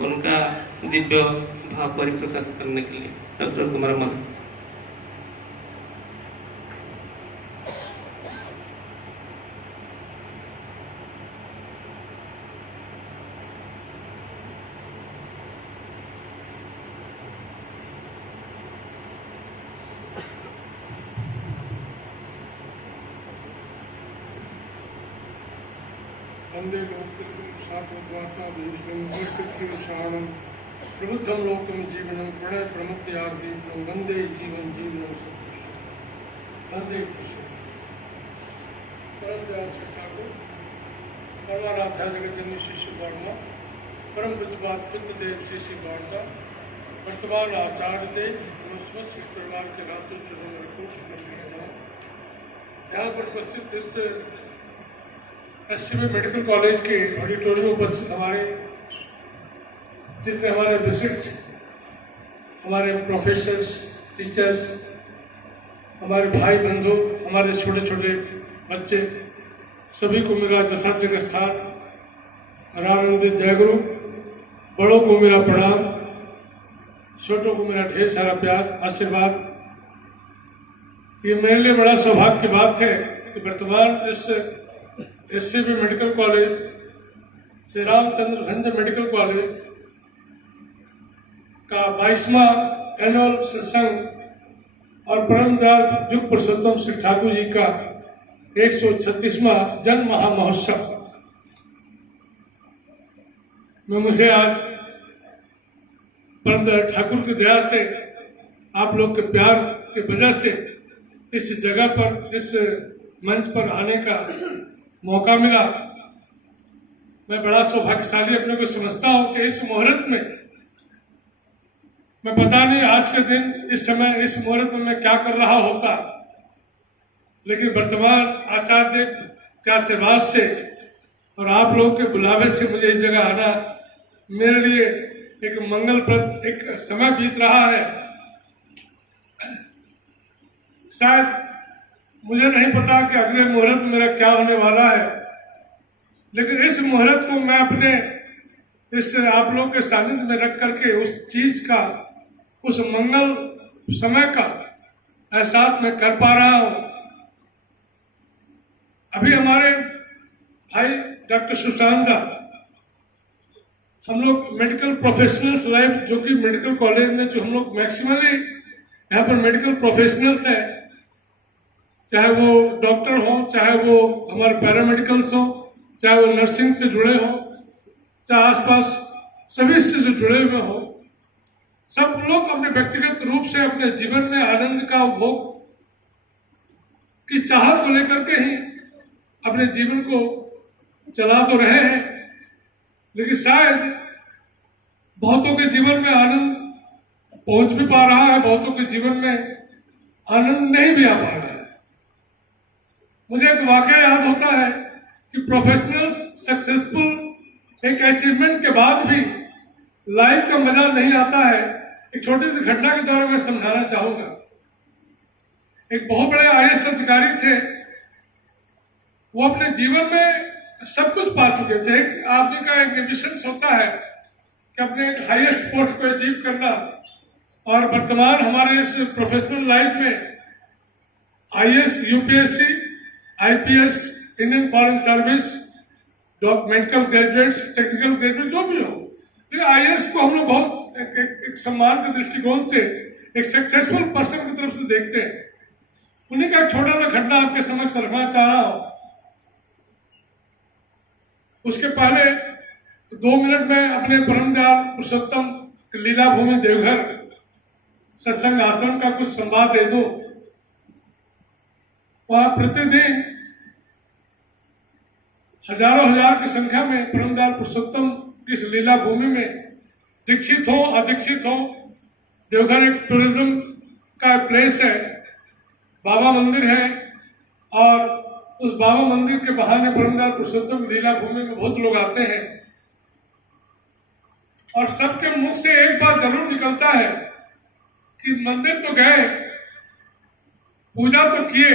उनका दिव्य भाव परिप्रकाश करने के लिए डॉक्टर कुमार मधु। वंदे लोकवार्तादेशम प्रबुद्धम लोकम जीवनम प्रणय प्रमत्यार्दीपम वंदे जीवन जीवनम वंदे कृष्ण। परम दयाल श्री ठाकुर परमाराध्या जगत जननी शिष्य वार्मा परम पूज्यपाद बुद्धदेव श्री वार्ता वर्तमान आचार्य देव समस्त परिवार के हाथों चरण रखो। यहाँ पर उपस्थित इस पश्चिमी मेडिकल कॉलेज के ऑडिटोरियम में उपस्थित हमारे जितने हमारे विशिष्ट हमारे प्रोफेसर्स, टीचर्स, हमारे भाई बंधु, हमारे छोटे छोटे बच्चे, सभी को मेरा यथार्थ स्थान और आनंदित जयगुरु। बड़ों को मेरा प्रणाम, छोटों को मेरा ढेर सारा प्यार आशीर्वाद। ये मेरे लिए बड़ा सौभाग्य की बात है कि वर्तमान इस SCB medical college, Shri Ramchandra Bhanj medical college का 22वां एनुअल सत्संग और परम दयाल युग पुरुषोत्तम श्री ठाकुर जी का 136वां जन्म महामहोत्सव में मुझे आज परम दयाल ठाकुर की दया से, आप लोग के प्यार की वजह से इस जगह पर, इस मंच पर आने का मौका मिला। मैं बड़ा सौभाग्यशाली अपने को समझता हूं कि इस मुहूर्त में, मैं पता नहीं आज के दिन इस समय इस मुहूर्त में मैं क्या कर रहा होता, लेकिन वर्तमान आचार्य देव के आशीर्वाद से और आप लोगों के बुलावे से मुझे इस जगह आना मेरे लिए एक मंगलप्रद एक समय बीत रहा है। शायद मुझे नहीं पता कि अगले मुहूर्त मेरा क्या होने वाला है, लेकिन इस मुहूर्त को मैं अपने इस आप लोग के सानिध्य में रख करके उस चीज का, उस मंगल समय का एहसास मैं कर पा रहा हूं। अभी हमारे भाई डॉक्टर सुशांत दा, हम लोग मेडिकल प्रोफेशनल्स लाइफ, जो कि मेडिकल कॉलेज में जो हम लोग मैक्सिमली यहाँ पर मेडिकल प्रोफेशनल्स हैं, चाहे वो डॉक्टर हो, चाहे वो हमारे पैरामेडिकल्स हो, चाहे वो नर्सिंग से जुड़े हो, चाहे आसपास सभी से जो जुड़े हुए हो, सब लोग अपने व्यक्तिगत रूप से अपने जीवन में आनंद का उपभोग की चाहत को लेकर के ही अपने जीवन को चला तो रहे हैं, लेकिन शायद बहुतों के जीवन में आनंद पहुंच भी पा रहा है, बहुतों के जीवन में आनंद नहीं भी आ पा रहा है। मुझे एक वाकया याद होता है कि प्रोफेशनल सक्सेसफुल एक अचीवमेंट के बाद भी लाइफ का मजा नहीं आता है। एक छोटी सी घटना के द्वारा मैं समझाना चाहूंगा। एक बहुत बड़े IAS अधिकारी थे, वो अपने जीवन में सब कुछ पा चुके थे। एक आदमी का एक एम्बिशन होता है कि अपने हाईएस्ट पोस्ट को अचीव करना, और वर्तमान हमारे इस प्रोफेशनल लाइफ में IAS, UPSC, IPS, Indian foreign service, medical graduates, technical graduate, जो भी हो, लेकिन IAS को हम लोग बहुत एक सम्मान के दृष्टिकोण से, एक सक्सेसफुल पर्सन की तरफ से देखते हैं। उन्हीं का एक छोटा सा घटना आपके समक्ष रखना चाह रहा हूं। उसके पहले 2 मिनट में अपने परम दयाल पुरुषोत्तम लीला भूमि देवघर सत्संग आश्रम का कुछ संवाद दे दूं। वहां प्रतिदिन हजारों हजार की संख्या में परम दयाल पुरुषोत्तम की इस लीला भूमि में दीक्षित हो अदीक्षित हो, देवघर एक टूरिज्म का प्लेस है, बाबा मंदिर है, और उस बाबा मंदिर के बहाने परम दयाल पुरुषोत्तम लीला भूमि में बहुत लोग आते हैं, और सबके मुख से एक बात जरूर निकलता है कि मंदिर तो गए, पूजा तो किए,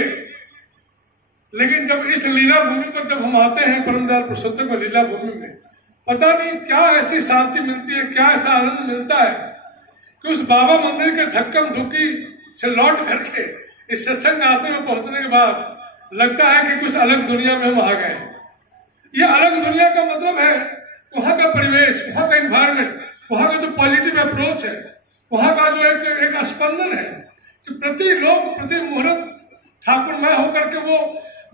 लेकिन जब इस लीला भूमि पर जब हम आते हैं परम दयाल पुरुषोत्तम लीला भूमि में, पता नहीं क्या ऐसी शांति मिलती है, क्या ऐसा आनंद मिलता है कि उस बाबा मंदिर के धक्कम धुक्की से लौट करके इस सत्संग आते में पहुंचने के बाद लगता है कि कुछ अलग दुनिया में हम आ गए। ये अलग दुनिया का मतलब है वहाँ का परिवेश, वहाँ का इन्वायरमेंट, वहाँ का जो पॉजिटिव अप्रोच है, वहाँ का जो एक स्पंदन है कि प्रति मुहूर्त ठाकुरमय होकर के वो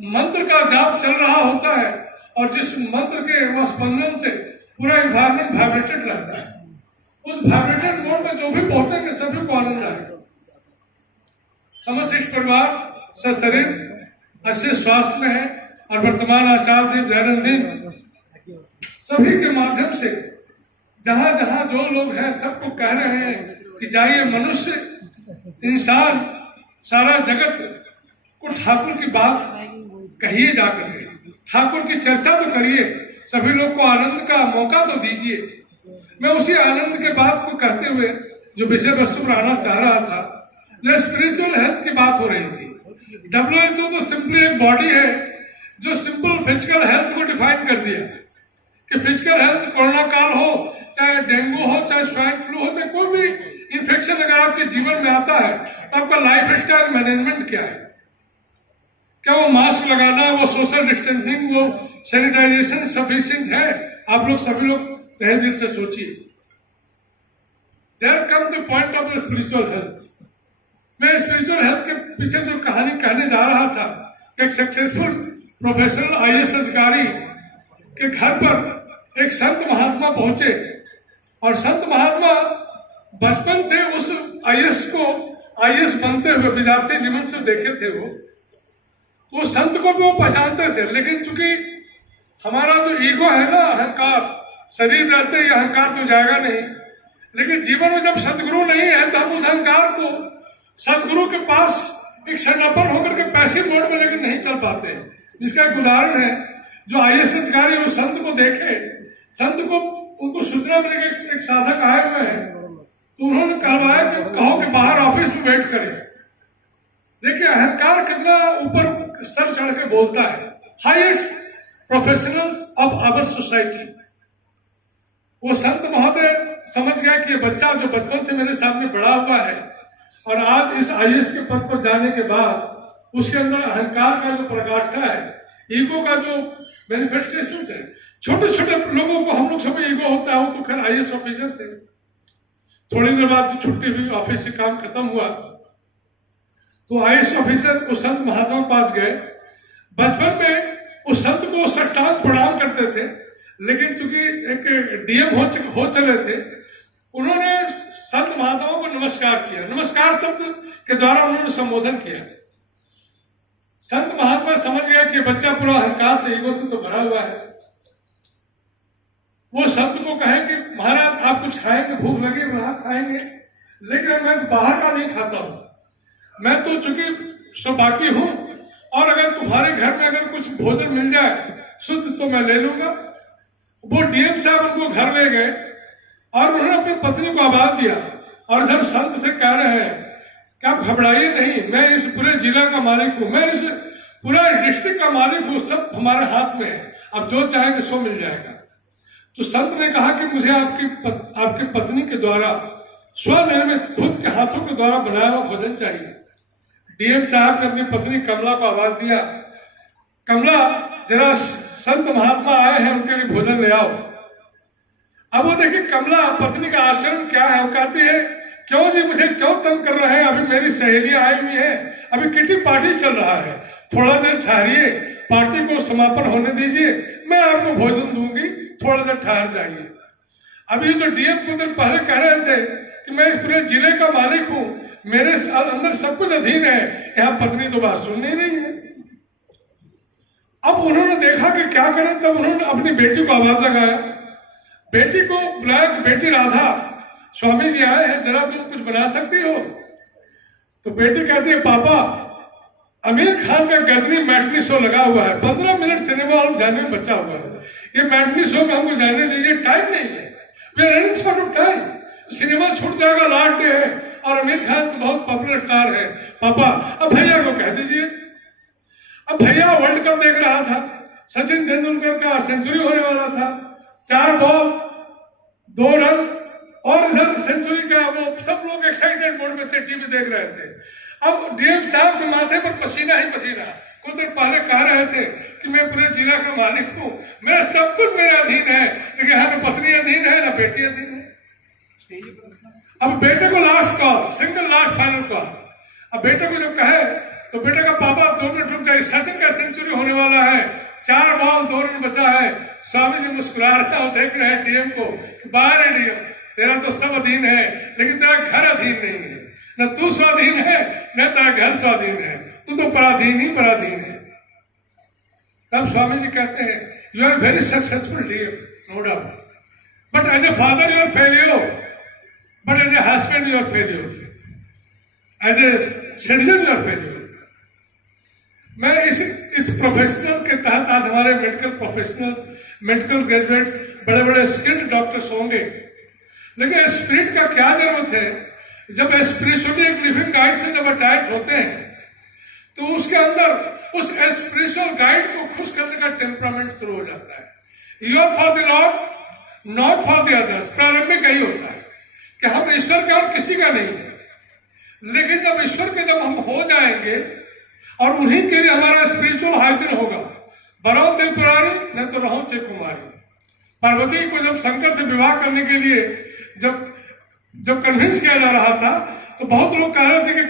मंत्र का जाप चल रहा होता है और जिस मंत्र के वो स्पंदन से पूरा इन्वायरमेंट वाइब्रेटेड रहता है। उस वाइब्रेटेड मोड में जो भी पहुंचेंगे सभी को आनंद आएगा। समस्त परिवार सशरीर अच्छे स्वास्थ्य में है और वर्तमान आचार्य देव दैनंदिन सभी के माध्यम से जहां जहां जो लोग हैं सबको कह रहे हैं कि जाइए, मनुष्य, इंसान, सारा जगत को ठाकुर की बात कहिए, जाकर के ठाकुर की चर्चा तो करिए, सभी लोग को आनंद का मौका तो दीजिए। मैं उसी आनंद के बात को कहते हुए जो विषय वस्तु पर आना चाह रहा था, जो स्पिरिचुअल हेल्थ की बात हो रही थी। WHO तो सिंपली एक बॉडी है जो सिंपल फिजिकल हेल्थ को डिफाइन कर दिया कि फिजिकल हेल्थ कोरोना काल हो, चाहे डेंगू हो, चाहे स्वाइन फ्लू हो, चाहे कोई भी इन्फेक्शन अगर आपके जीवन में आता है तो आपका लाइफ स्टाइल मैनेजमेंट क्या है? क्या वो मास्क लगाना, वो सोशल डिस्टेंसिंग, वो सैनिटाइजेशन सफिशिएंट है? आप लोग सभी लोग तहे दिल से सोचिए। There come the point of the spiritual health. मैं स्पिरिचुअल हेल्थ के पीछे जो कहानी कहने जा रहा था, एक सक्सेसफुल प्रोफेशनल IAS अधिकारी के घर पर एक संत महात्मा पहुंचे और संत महात्मा बचपन से उस IAS बनते हुए विद्यार्थी जीवन से देखे थे। वो संत को भी वो पहचानते थे, लेकिन चूंकि हमारा जो ईगो है ना, अहंकार, शरीर रहते ही अहंकार तो जाएगा नहीं, लेकिन जीवन में जब सतगुरु नहीं है तो हम उस अहंकार को सतगुरु के पास एक समर्पण होकर के पैसिव मोड में लेकिन नहीं चल पाते। जिसका एक उदाहरण है, जो IAS अधिकारी उस संत को देखे, संत को उनको सूचना मिली कि एक साधक आए हुए हैं, तो उन्होंने कहवाया कि कहो कि बाहर ऑफिस में वेट करें। देखिए अहंकार कितना ऊपर सर चढ़ के बोलता है। Highest professionals of our society. वो संत महोदय समझ गया कि ये बच्चा जो बचपन से मेरे सामने बड़ा हुआ है और आज इस IAS के पद पर जाने के बाद उसके अंदर अहंकार का जो प्रकाष्ठा है, ईगो का जो मैनिफेस्टेशन है, छोटे छोटे लोगों को हम लोग सब ईगो होता है। वो तो खैर IAS ऑफिसर थे। थोड़ी देर बाद जो छुट्टी हुई, ऑफिस से काम खत्म हुआ, तो IAS ऑफिसर उस संत महात्मा के पास गए। बचपन में उस संत को साष्टांग प्रणाम करते थे, लेकिन चूंकि एक DM हो चले थे, उन्होंने संत महात्मा को नमस्कार किया। नमस्कार शब्द के द्वारा उन्होंने संबोधन किया। संत महात्मा समझ गया कि बच्चा पूरा अहंकार से, ईगो से तो भरा हुआ है। वो संत को कहे कि महाराज आप कुछ खाएंगे, भूख लगी, वहां खाएंगे, लेकिन मैं तो बाहर का नहीं खाता हूं, मैं तो चूंकि सब बाकी हूं, और अगर तुम्हारे घर में अगर कुछ भोजन मिल जाए शुद्ध तो मैं ले लूंगा। वो DM साहब उनको घर ले गए और उन्होंने अपनी पत्नी को आवाज दिया और जब संत से कह रहे हैं कि आप घबराइए नहीं, मैं इस पूरे जिला का मालिक हूं, मैं इस पूरा डिस्ट्रिक्ट का मालिक हूं, सब हमारे हाथ में है, आप जो चाहेंगे सो मिल जाएगा। तो संत ने कहा कि मुझे आपकी पत्नी के द्वारा स्वनिर्मित खुद के हाथों के द्वारा बनाया हुआ भोजन चाहिए। DM साहब ने अपनी पत्नी कमला को आवाज दिया, कमला जरा संत महात्मा आए हैं, उनके लिए भोजन ले आओ। अब वो देखिए कमला पत्नी का आचरण क्या है। वो कहती है, क्यों जी, मुझे क्यों तंग कर रहे हैं, अभी मेरी सहेलियां आई हुई है, अभी किटी पार्टी चल रहा है, थोड़ा देर ठहरिए, पार्टी को समापन होने दीजिए, मैं आपको भोजन दूंगी, थोड़ा देर ठहर जाइए। अभी जो DM कुछ दिन पहले कह रहे थे कि मैं इस पूरे जिले का मालिक हूं, मेरे अंदर सब कुछ अधीन है, यहाँ पत्नी तो बात सुन नहीं रही है। अब उन्होंने देखा कि क्या करें, तब उन्होंने अपनी बेटी को आवाज लगाया, बेटी को बुलाया कि बेटी राधा, स्वामी जी आए हैं, जरा तुम कुछ बना सकती हो? तो बेटी कहती है, पापा आमिर खान का गदनी मैटनी शो लगा हुआ है, 15 मिनट सिनेमा हॉल जाने में बचा हुआ है, ये मैटनी शो में हमको जाने दीजिए, टाइम नहीं है, we are running short of time, cinema छूट जाएगा, लास्ट डे है और आमिर खान तो बहुत पॉपुलर स्टार है। पापा अब भैया को कह दीजिए। अब भैया वर्ल्ड कप देख रहा था, सचिन तेंदुलकर का सेंचुरी होने वाला था, 4 बॉल 2 रन और इधर सेंचुरी का वो सब लोग एक्साइटेड मोड में थे, टीवी देख रहे थे। अब डीएम साहब के माथे पर पसीना ही पसीना। कुछ देर पहले कह रहे थे कि मैं पूरे जिला का मालिक हूँ, मेरा सब कुछ मेरे अधीन है, लेकिन यहाँ पे पत्नी अधीन है ना बेटी अधीन है। अब बेटे को last call, single last final call. अब बेटे को जब कहे तो बेटे का पापा 2 मिनट रुक जाए, सचिन का सेंचुरी होने वाला है, 4 बॉल 2 रन बचा है। स्वामी जी मुस्कुरा रहे और देख रहे हैं डीएम को, बाहर है डीएम, तेरा तो सब अधीन है लेकिन तेरा घर अधीन नहीं है, न तू स्वाधीन है न तेरा घर स्वाधीन है, तू तो पराधीन ही पराधीन है। तब स्वामी जी कहते हैं, you are very successful DM, no doubt, but as a father you are failure, but as a husband you are failure, as a citizen you are failure. मैं इस प्रोफेशनल के तहत आज हमारे मेडिकल प्रोफेशनल्स, मेडिकल ग्रेजुएट्स, बड़े बड़े skilled doctors होंगे, लेकिन स्पिरिट का क्या जरूरत है? जब स्पिरिचुअली एक लिविंग गाइड से जब अटैच होते हैं तो उसके अंदर उस स्पिरिचुअल गाइड को खुश करने का टेम्परामेंट शुरू हो जाता है। You are for the Lord, not for the others. प्रारंभिक यही होता है कि हम ईश्वर के और किसी का नहीं है, लेकिन जब ईश्वर के जब हम हो जाएंगे और उन्हीं के लिए हमारा स्पिरिचुअल हाजिर होगा, बरो त्रिपुरारी न तो रहो चे कुमारी। पार्वती को जब शंकर से विवाह करने के लिए जब कन्विंस किया जा रहा था तो बहुत लोग कह रहे थे कि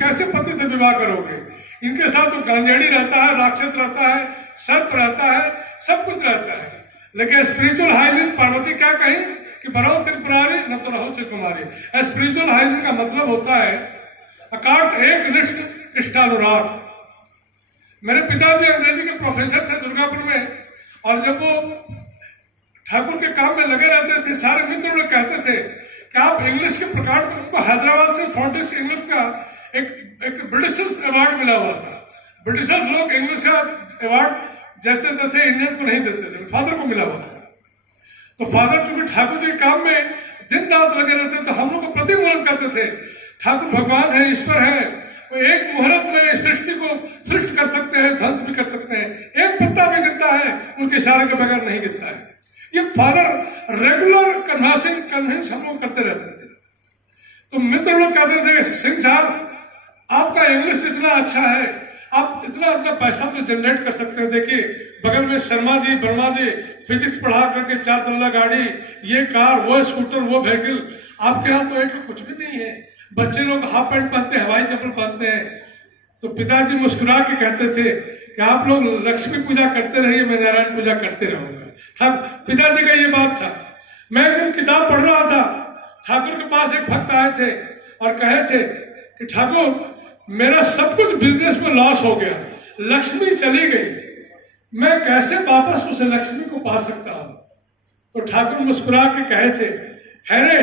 कैसे पति से विवाह करोगे, इनके साथ तो गांजेड़ी रहता है, राक्षस रहता है, सर्प रहता है, सब कुछ रहता है। लेकिन स्पिरिचुअल हाइजीन पार्वती क्या कही कि बरो त्रिपुरारी न तो रहो चे कुमारी। स्पिरिचुअल हाइजीन का मतलब होता है अकाट एक निष्ठ इष्टानुराग। मेरे पिताजी अंग्रेजी के प्रोफेसर थे दुर्गापुर में, और जब वो ठाकुर के काम में लगे रहते थे, सारे मित्र लोग कहते थे कि आप इंग्लिश के प्रकार में, उनको हैदराबाद से फोर्टिक्स इंग्लिश का एक ब्रिटिशर्स अवार्ड मिला हुआ था। ब्रिटिशर्स लोग इंग्लिश का अवार्ड जैसे तैसे इंडियन को नहीं देते थे, फादर को मिला हुआ था। तो फादर चूंकि ठाकुर जी के काम में दिन रात लगे रहते थे, हम लोग को प्रति मुहूर्त कहते थे ठाकुर भगवान है, ईश्वर है, वो एक मुहूर्त में सृष्टि को सृष्ट कर सकते हैं, ध्वंस भी कर सकते हैं, एक पत्ता भी गिरता है उनके इशारे के बगैर नहीं गिरता है। ये फादर रेगुलर कन्विंस हम लोग करते रहते थे। तो मित्र लोग कहते थे, सिंह साहब आपका इंग्लिश इतना अच्छा है, आप इतना पैसा तो जनरेट कर सकते हैं। देखिए बगल में शर्मा जी वर्मा जी फिजिक्स पढ़ा करके 4 तल्ला गाड़ी, ये कार, वो स्कूटर, वो व्हीकल, आपके यहाँ तो एक कुछ भी नहीं है। बच्चे लोग हाफ पैंट पहनते हैं, हवाई चप्पल पहनते हैं। तो पिताजी मुस्कुरा के कहते थे कि आप लोग लक्ष्मी पूजा करते रहिए, मैं नारायण पूजा करते रहूंगा। पिताजी का ये बात था। मैं एक दिन किताब पढ़ रहा था, ठाकुर के पास एक भक्त आए थे और कहे थे कि ठाकुर मेरा सब कुछ बिजनेस में लॉस हो गया, लक्ष्मी चली गई, मैं कैसे वापस उस लक्ष्मी को पा सकता हूं? तो ठाकुर मुस्कुरा के कहे थे, है रे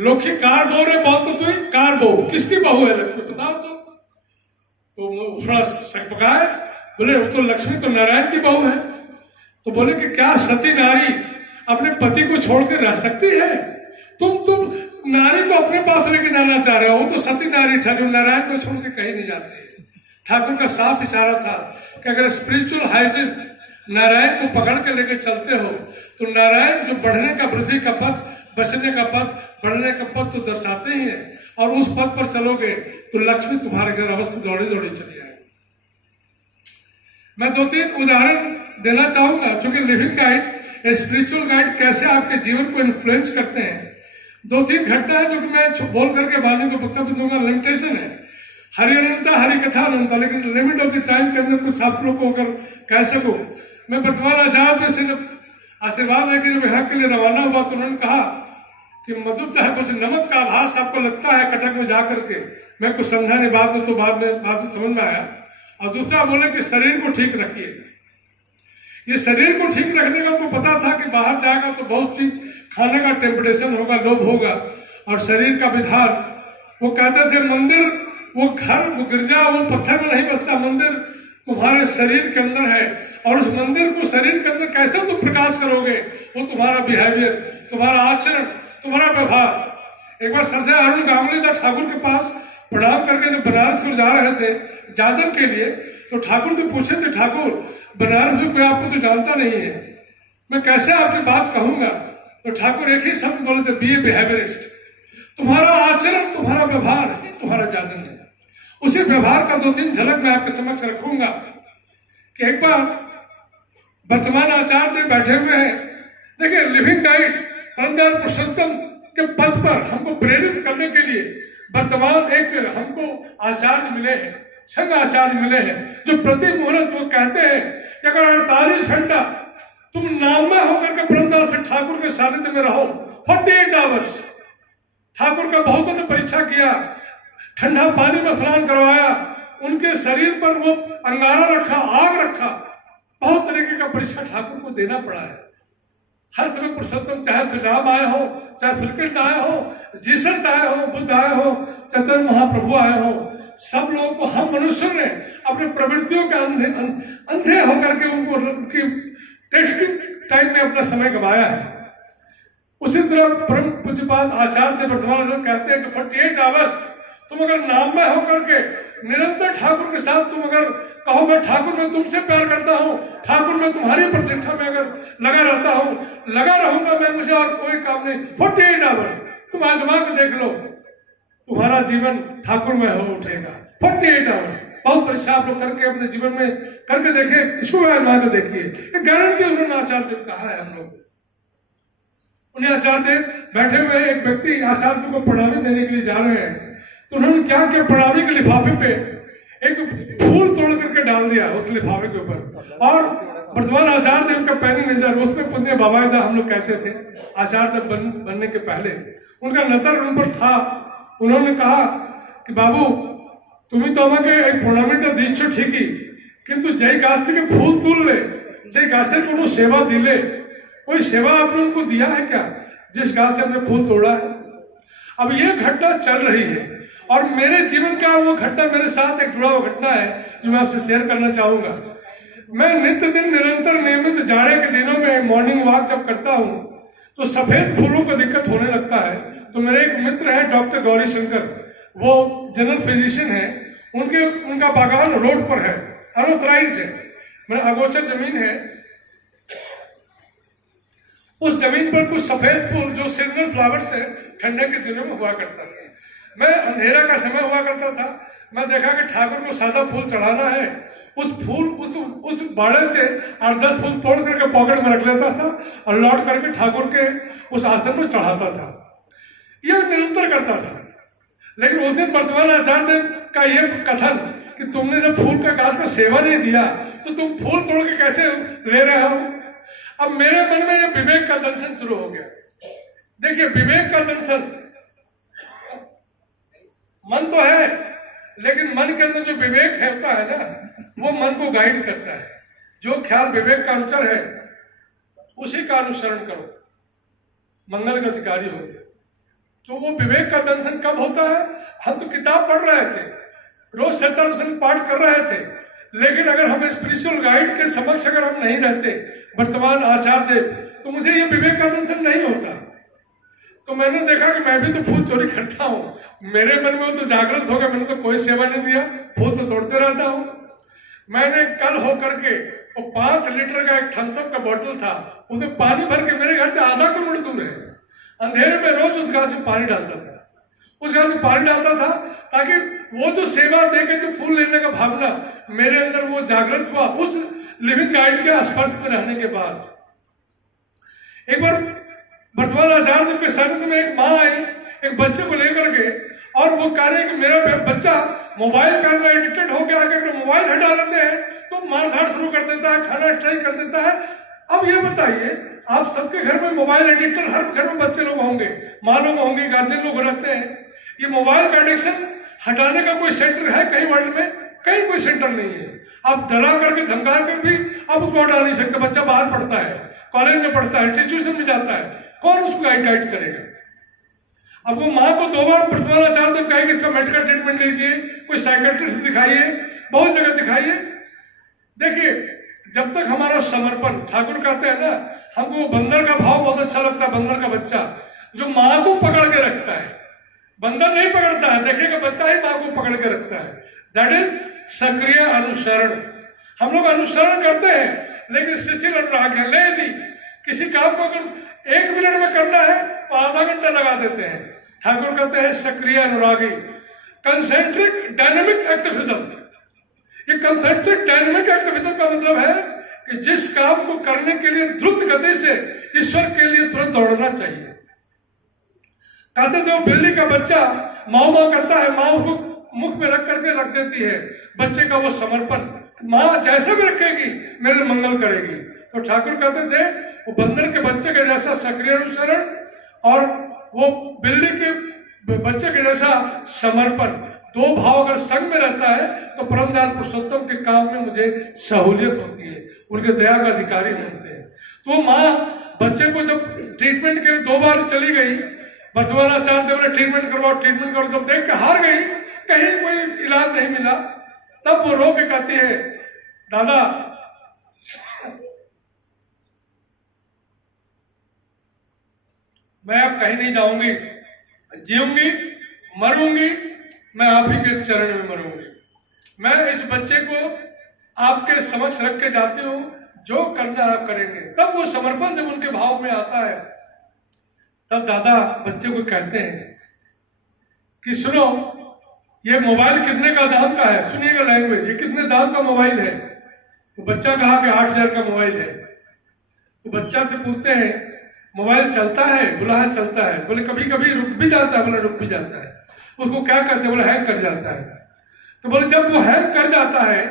लोखी कार दो रे, बोल तो तू कार दो, किसकी बहू है लक्ष्मी बताओ तो थोड़ा सकपकाए, बोले वो तो लक्ष्मी तो नारायण की बहू है। तो बोले कि क्या सती नारी अपने पति को छोड़ के रह सकती है? तुम नारी को अपने पास लेके जाना चाह रहे हो, वो तो सती नारी ठहरी, नारायण को छोड़ के कहीं नहीं जाते। ठाकुर का साफ इशारा था कि अगर स्पिरिचुअल हाइजीन नारायण को पकड़ के लेके चलते हो तो नारायण जो बढ़ने का, वृद्धि का पथ, बचने का पथ, बढ़ने का पथ तो दर्शाते ही है, और उस पथ पर चलोगे तो लक्ष्मी तुम्हारे घर अवश्य दौड़ी दौड़ी चली आएगी। मैं 2-3 उदाहरण देना चाहूंगा, क्योंकि लिविंग गाइड, स्पिरिचुअल गाइड कैसे आपके जीवन को इन्फ्लुएंस करते हैं। 2-3 घटना है जो कि मैं बोल करके वाणी को वक्तव्य दूंगा। लिमिटेशन है, हरि अनंता हरि कथा अनंता, लेकिन लिमिट ऑफ द टाइम के अंदर कुछ आप लोग को अगर कह सकूं। मैं वर्तमान आचार्य से जब आशीर्वाद लेकर जब यहाँ के लिए रवाना हुआ तो उन्होंने कहा कि मधुर है, कुछ नमक का आभास आपको लगता है कटक में जा करके। मैं कुछ समझा नहीं, बाद में समझ में आया। और दूसरा बोले कि शरीर को ठीक रखिए। ये शरीर को ठीक रखने का उनको पता था कि बाहर जाएगा तो बहुत चीज खाने का टेम्पटेशन होगा, लोभ होगा, और शरीर का विधान। वो कहते थे मंदिर, वो घर, वो गिरजा, वो पत्थर में नहीं बसता, मंदिर तुम्हारे शरीर के अंदर है, और उस मंदिर को शरीर के अंदर कैसे तुम प्रकाश करोगे? वो तुम्हारा बिहेवियर, तुम्हारा आचरण, तुम्हारा व्यवहार। एक बार सरदार अरुण गांगुली ठाकुर के पास प्रणाम करके जब बनारस को जा रहे थे जाजर के लिए, तो ठाकुर से पूछे थे, ठाकुर बनारस में कोई आपको तो जानता नहीं है, मैं कैसे आपकी बात कहूंगा? तो ठाकुर एक ही शब्द बोले थे, बी ए बिहेवियरिस्ट। तुम्हारा आचरण, तुम्हारा व्यवहार ही तुम्हारा जादन है। उसी व्यवहार का 2-3 झलक मैं आपके समक्ष रखूंगा कि एक बार वर्तमान आचार्य बैठे हुए हैं। देखिए, लिविंग गाइड परमदयाल पुरुषोत्तम के पद पर हमको प्रेरित करने के लिए वर्तमान एक हमको आचार्य मिले हैं, संघ आचार्य मिले हैं, जो प्रति मुहूर्त वो कहते हैं कि अगर 48 घंटा तुम नामय होकर के परमदयाल से ठाकुर के सानिध्य में रहो, 48 आवर्स। ठाकुर का बहुतों ने परीक्षा किया, ठंडा पानी में स्नान करवाया, उनके शरीर पर वो अंगारा रखा, आग रखा, बहुत तरीके का परीक्षा ठाकुर को देना पड़ा है। हर समय पुरुषोत्तम, चाहे श्री राम आए हो, चाहे श्री कृष्ण आए हो, जीसस आए हो, बुद्ध आए हो, चैतन्य महाप्रभु आए हो, सब लोगों को हम मनुष्यों ने अपने प्रवृत्तियों के अंधे होकर के उनको उनकी टेस्टिंग टाइम में अपना समय गवाया है। उसी तरह परम पूज्यपाद आचार्य वर्तमान कहते हैं कि 48 आवर्स तुम अगर नाममय होकर के निरंतर ठाकुर के साथ तुम अगर कहो, मैं ठाकुर में तुमसे प्यार करता हूँ, ठाकुर में तुम्हारी प्रतिष्ठा में अगर लगा रहता हूँ, लगा रहूंगा मैं, मुझे और कोई काम नहीं। 48 आवर्स तुम आजमा के देख लो, तुम्हारा जीवन ठाकुर में हो उठेगा। 48 आवर्स बहुत परीक्षा आप लोग करके अपने जीवन में करके देखे, इसको आजमा के देखिए, गारंटी उन्होंने आचार्य देव कहा है हम लोग। उन्हें आचार्य देव बैठे हुए एक व्यक्ति आचार्य को प्रणामी देने के लिए जा रहे हैं, तो उन्होंने क्या किया, प्रणामी के लिफाफे पे एक फूल तोड़ करके डाल दिया उस लिफाफे के ऊपर। और वर्तमान आचार्य देव का पैनी नजर उसमें पुण्य बाबायदा हम लोग कहते थे, आचार्य देव बनने के पहले उनका नजर उन पर था। उन्होंने कहा कि बाबू तुम्हें तो আমাকে এই প্রণামীটা দিচ্ছ ঠিকই, কিন্তু যেই গাছ থেকে ফুল তুললে, যেই গাছের কোনো সেবা দিলে, कोई सेवा आपने उनको दिया है क्या जिस गाछ से हमने फूल तोड़ा है? अब ये घटना चल रही है और मेरे जीवन का वो घटना मेरे साथ एक जुड़ा हुआ घटना है जो मैं आपसे शेयर करना चाहूंगा। मैं नित्य दिन निरंतर नियमित जाड़े के दिनों में मॉर्निंग वॉक जब करता हूँ तो सफेद फूलों को दिक्कत होने लगता है। तो मेरे एक मित्र है डॉक्टर गौरी शंकर, वो जनरल फिजिशियन है, उनका बागान रोड पर है, अनऑथराइज्ड है, मेरा अगोचर जमीन है। उस जमीन पर कुछ सफेद फूल जो सीजनल फ्लावर्स है ठंडे के दिनों में हुआ करता था। मैं अंधेरा का समय हुआ करता था, मैं देखा कि ठाकुर को सादा फूल चढ़ाना है, उस बाड़े से 8-10 फूल तोड़ करके पॉकेट में रख लेता था और लौट करके ठाकुर के उस आसन में चढ़ाता था। यह निरंतर करता था। लेकिन उस दिन वर्तमान आचार्य देव का यह कथन कि तुमने जब फूल का गाछ का सेवा नहीं दिया तो तुम फूल तोड़ के कैसे ले रहे हो? अब मेरे मन में यह विवेक का दंशन शुरू हो गया। देखिए, विवेक का दंशन, मन तो है लेकिन मन के अंदर जो विवेक होता है ना, वो मन को गाइड करता है। जो ख्याल विवेक का अनुसार है उसी का अनुसरण करो, मंगल का अधिकारी हो। तो वो विवेक का दंशन कब होता है? हम तो किताब पढ़ रहे थे, रोज सत्यानुसंधान पाठ कर रहे थे, लेकिन अगर हम स्पिरिचुअल गाइड के समक्ष अगर हम नहीं रहते वर्तमान आचार्य देव, तो मुझे ये विवेक का दंशन नहीं होता। तो मैंने देखा कि मैं भी तो फूल चोरी करता हूँ, मेरे मन में तो जागृत हो गया, मैंने तो कोई सेवा नहीं दिया, फूल तो तोड़ते रहता हूँ। मैंने कल होकर के वो 5 लीटर का एक थम्सअप का बोतल था, उसमें पानी भर के मेरे घर से आधा किलोमीटर दूर है, अंधेरे में रोज उस गाछ में पानी डालता था, उस गाछ में पानी डालता था ताकि वो जो सेवा देके जो फूल लेने का भावना मेरे अंदर वो जागृत हुआ उस लिविंग गाइड के स्पर्श में रहने के बाद। एक बार वर्तमान आचार्य के सानिध्य में एक माँ आई एक बच्चे को लेकर के, और वो कह रहे हैं कि मेरा बच्चा मोबाइल का अंदर एडिक्टेड हो गया, अगर मोबाइल हटा लेते हैं तो मारधाड़ शुरू कर देता है, खाना स्ट्राइक कर देता है। अब ये बताइए, आप सबके घर में मोबाइल एडिक्टेड, हर घर में बच्चे लोग होंगे, माँ लोग होंगे, गार्जियन लोग रहते हैं। ये मोबाइल का एडिक्शन हटाने का कोई सेंटर है कहीं वर्ल्ड में? कहीं कोई सेंटर नहीं है। आप डरा करके धमका कर भी आप उसको हटा नहीं सकते। बच्चा बाहर पढ़ता है, कॉलेज में पढ़ता है, इंस्टीट्यूशन में जाता है, कौन उसको गाइड करेगा? अब वो माँ को 2 बार वर्तमान आचार्य देव कहेंगे इसका मेडिकल ट्रीटमेंट लीजिए, कोई साइकेट्रिस्ट दिखाइए, बहुत जगह दिखाइए। देखिए, जब तक हमारा समर्पण, ठाकुर कहते हैं ना, हमको बंदर का भाव बहुत अच्छा लगता है। बंदर का बच्चा जो माँ को पकड़ के रखता है, बंदर नहीं पकड़ता है, देखिएगा बच्चा ही माँ को पकड़ के रखता है। दैट इज सक्रिय अनुसरण। हम लोग अनुसरण करते हैं लेकिन शिथिल अनुराग है, ले ली किसी काम को अगर 1 मिनट में करना है तो आधा घंटा लगा देते हैं। ठाकुर कहते हैं सक्रिय अनुरागी, कंसेंट्रिक डायनेमिक एक्टिविज्म। ये कंसेंट्रिक डायनेमिक एक्टिविज्म का मतलब है कि जिस काम को करने के लिए द्रुत गति से ईश्वर के लिए तुरंत दौड़ना चाहिए। कहते थे वो बिल्ली का बच्चा माँ माँ करता है, माँ उसको मुख में रख करके रख देती है, बच्चे का वो समर्पण, माँ जैसे भी रखेगी मेरे मंगल करेगी। तो ठाकुर कहते थे वो बंदर के बच्चे के जैसा सक्रिय अनुसरण और वो बिल्ली के बच्चे के जैसा समर्पण, 2 भाव अगर संग में रहता है तो परमदयाल पुरुषोत्तम के काम में मुझे सहूलियत होती है, उनके दया का अधिकारी बनते हैं। तो माँ बच्चे को जब ट्रीटमेंट के लिए 2 बार चली गई, वर्तमान आचार्य देव ने ट्रीटमेंट करो, जब देख के हार गई, कहीं कोई इलाज नहीं मिला, तब वो रो के कहती है दादा मैं अब कहीं नहीं जाऊंगी, जीऊंगी मरूंगी मैं आप ही के चरण में मरूंगी। मैं इस बच्चे को आपके समक्ष रख के जाती हूँ, जो करना आप करेंगे। तब वो समर्पण जब उनके भाव में आता है, तब दादा बच्चे को कहते हैं कि सुनो ये मोबाइल कितने का दाम का है, सुनिएगा लैंग्वेज, ये कितने दाम का मोबाइल है। तो बच्चा कहा कि 8,000 का मोबाइल है। तो बच्चा से पूछते हैं मोबाइल चलता है? बोला हाँ चलता है। बोले कभी कभी रुक भी जाता है? बोला रुक भी जाता है। उसको क्या कहते हैं? बोले हैंग कर जाता है। तो बोले जब वो हैंग कर जाता है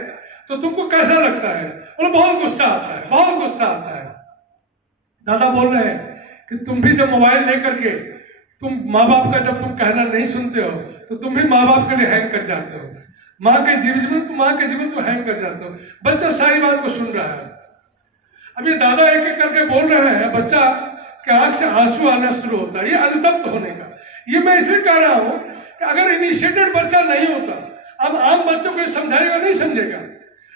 तो तुमको कैसा लगता है? बोले बहुत गुस्सा आता है, बहुत गुस्सा आता है। दादा बोल रहे हैं कि तुम भी जब मोबाइल लेकर के तुम माँ बाप का जब तुम कहना नहीं सुनते हो तो तुम भी माँ बाप के लिए हैंग कर जाते हो, माँ के जीवन तुम हैंग कर जाते हो। बच्चा सारी बात को सुन रहा है। अभी दादा एक एक करके बोल रहे हैं, बच्चा के आंख से आंसू आना शुरू होता है, ये अनुतप्त होने का। ये मैं इसलिए कह रहा हूं कि अगर इनिशिएटेड बच्चा नहीं होता, अब आम बच्चों को समझाएगा नहीं समझेगा,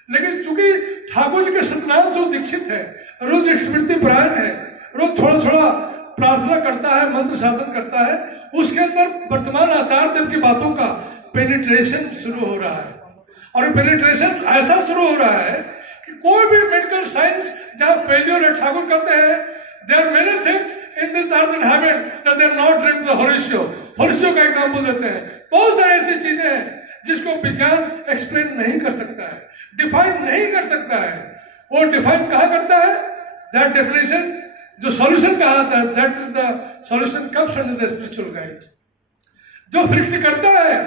लेकिन चूंकि ठाकुर जी के सतनाम से दीक्षित है, रोज स्मृति परायण है, रोज थोड़ा थोड़ा प्रार्थना करता है, मंत्र साधन करता है, उसके अंदर वर्तमान आचार्य देव की बातों का पेनिट्रेशन शुरू हो रहा है। और पेनिट्रेशन ऐसा शुरू हो रहा है कि कोई भी मेडिकल साइंस जहां फेलियर है, ठाकुर कहते हैं there are many things in this earth and heaven that they are not written the Horatio. Horatio का एग्जांपल देते हैं। बहुत सारी ऐसी चीजें हैं जिसको विज्ञान एक्सप्लेन नहीं कर सकता है, डिफाइन नहीं कर सकता है। वो डिफाइन कहा करता है, दैट डेफिनेशन जो सॉल्यूशन कहा था, that is the solution comes under the spiritual guide. जो सृष्टि करता है,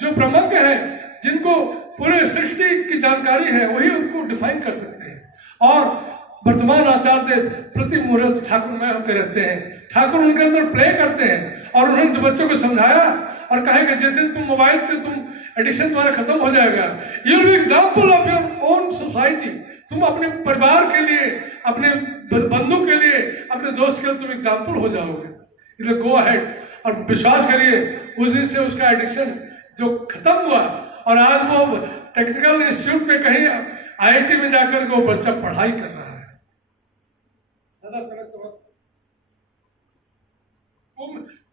जो ब्रह्मज्ञ है, जिनको पूरे सृष्टि की जानकारी है, वही उसको डिफाइन कर सकते हैं। और वर्तमान आचार्य प्रति मुहूर्त ठाकुर में होकर रहते हैं, ठाकुर उनके अंदर प्ले करते हैं। और उन्होंने बच्चों को समझाया और कहा कि जिस दिन तुम मोबाइल से तुम एडिक्शन तुम्हारा खत्म हो जाएगा, you will be example of your own society. तुम अपने परिवार के लिए, अपने बंधु के लिए, अपने दोस्त के लिए तुम एग्जाम्पल हो जाओगे। इसलिए गो अहेड और विश्वास करिए, उस दिन से उसका एडिक्शन जो खत्म हुआ और आज वो टेक्निकल इंस्टीट्यूट में कहीं IIT में जाकर के वो बच्चा पढ़ाई कर रहा है।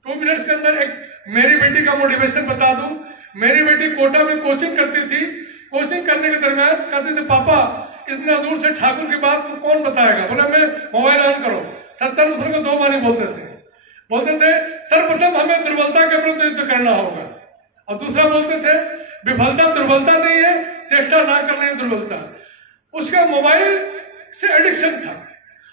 2 मिनट्स के अंदर एक मेरी बेटी का मोटिवेशन बता दूं। मेरी बेटी कोटा में कोचिंग करती थी। कोचिंग करने के दरमियान कहती थी पापा इतना दूर से ठाकुर की बात को कौन बताएगा। बोला मैं मोबाइल ऑन करो। सत्यानुसरण को 2 बार बोलते थे सर्वप्रथम हमें दुर्बलता के विरुद्ध युद्ध करना होगा, और दूसरा बोलते थे विफलता दुर्बलता नहीं है, चेष्टा ना करनी है दुर्बलता। उसका मोबाइल से एडिक्शन था।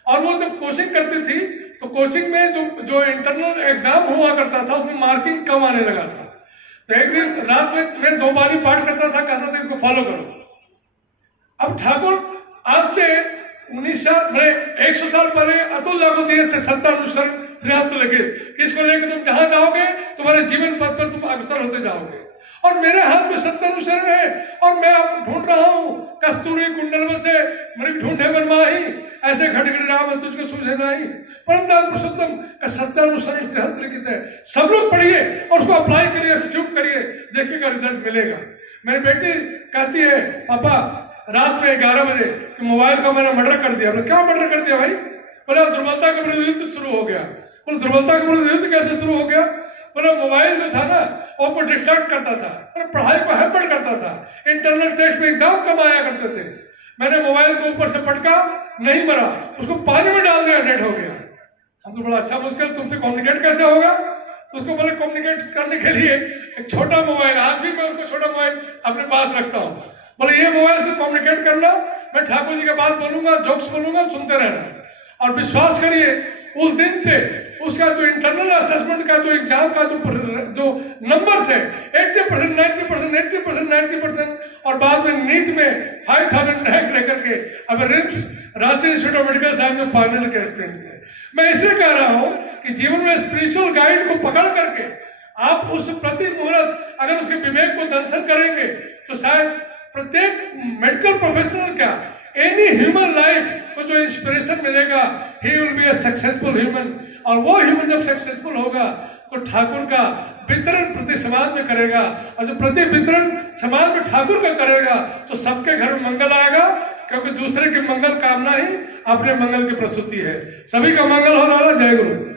और वो जब कोचिंग करती थी तो कोचिंग में जो इंटरनल एग्जाम हुआ करता था उसमें मार्किंग कम आने लगा था। तो एक दिन रात में मैं 2 बारी पाठ करता था, कहता था इसको फॉलो करो। अब ठाकुर आज से 100 साल पहले अतुल लागू दिए थे सत्यानुसरण श्रेष्ठ लगे, इसको लेकर तुम जहां जाओगे तुम्हारे जीवन पथ पर तुम अग्रसर होते जाओगे। और मेरे हाथ में सत्यानुसरण है और मैं अब ढूंढ रहा हूं कस्तूरी कुंडल में से मृग ढूंढे बनवाही, ऐसे घट राम है तुझको सूझे नहीं। परमदयाल पुरुषोत्तम का सत्यानुसरण श्रेष्ठ लिखित है। सब लोग पढ़िए और उसको अप्लाई करिए, एक्सिक्यूट करिए, देखिएगा रिजल्ट मिलेगा। मेरी बेटी कहती है पापा रात में 11 बजे कि मोबाइल का मैंने मर्डर कर दिया। क्या मर्डर कर दिया भाई? बोला दुर्बलता का विरुद्ध युद्ध शुरू हो गया। बोले दुर्बलता का विरुद्ध युद्ध कैसे शुरू हो गया? बोला मोबाइल जो था ना वो डिस्ट्रैक्ट करता था और पढ़ाई को हैम्पर करता था। इंटरनल टेस्ट में एग्जाम कम आया करते थे। मैंने मोबाइल को ऊपर से पटका, नहीं मरा, उसको पानी में डाल दिया, डेड हो गया। हम तो बड़ा अच्छा मुश्किल, तुमसे कम्युनिकेट कैसे होगा? तो उसको बोले कम्युनिकेट करने के लिए एक छोटा मोबाइल, आज भी मैं उसको छोटा मोबाइल अपने पास रखता हूँ। बोले ये मोबाइल से कम्युनिकेट करना, मैं ठाकुर जी के बात बोलूंगा, जोक्स बोलूंगा, सुनते रहना। और विश्वास करिए उस दिन से उसका जो इंटरनल असेसमेंट का जो एग्जाम का जो नंबर है 80%, 90%, 80%, 90%, और बाद में नीट में 5000 रैंक लेकर के अब RIMS Ranchi institute of medical science में फाइनल के एस्पिरेंट थे। मैं इसलिए कह रहा हूं कि जीवन में स्पिरिचुअल गाइड को पकड़ करके आप उस प्रति मुहूर्त अगर उसके विवेक को दंशन करेंगे तो शायद प्रत्येक मेडिकल प्रोफेशनल का एनी ह्यूमन लाइफ को जो इंस्पिरेशन मिलेगा, he will be a successful human. और वो ह्यूमन जब सक्सेसफुल होगा तो ठाकुर का वितरण प्रति समाज में करेगा, और जब प्रति वितरण समाज में ठाकुर का करेगा तो सबके घर में मंगल आएगा, क्योंकि दूसरे की मंगल कामना ही अपने मंगल की प्रस्तुति है। सभी का मंगल हो रहा है। जय गुरु।